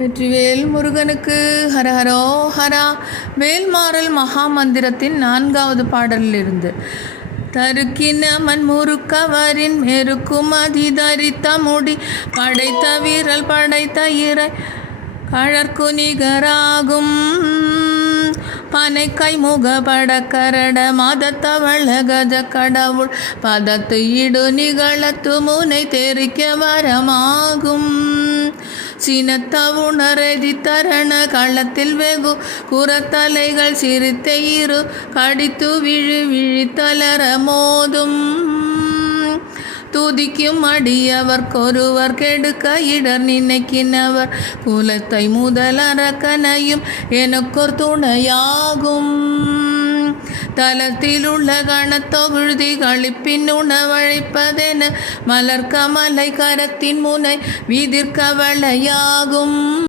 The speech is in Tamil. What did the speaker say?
வெற்றிவேல் முருகனுக்கு ஹரஹரோ ஹரா. வேல்மாறல் மகாமந்திரத்தின் 4வது பாடலிலிருந்து. தருக்கினமன் முறுக்கவரின் மெருக்கும் அதிதரித்த முடி படைத்த வீரல் படைத்த இறை கழற்கு நிகராகும் பனை கைமுக படக்கரட மதத்தவள கஜ கடவுள் பதத்து இடு நிகழத்து முனை தெரிக்க வரமாகும் சினத்த உணரதி தரண களத்தில் வெகு குரத்தலைகள் சிரித்த இரு கடித்து விழித்தளர மோதும் துதிக்கும் அடியவர்க்கொருவர் கெடுக்க இடர் நினைக்கினவர் குலத்தை முதலரக்கனையும் எனக்கொரு துணையாகும் தலத்தில் உள்ள கணத்தொகுழ்தி களிப்பின் உணவழைப்பதென மலர்கமலை கரத்தின் முனை விதிர்கவளையாகும்.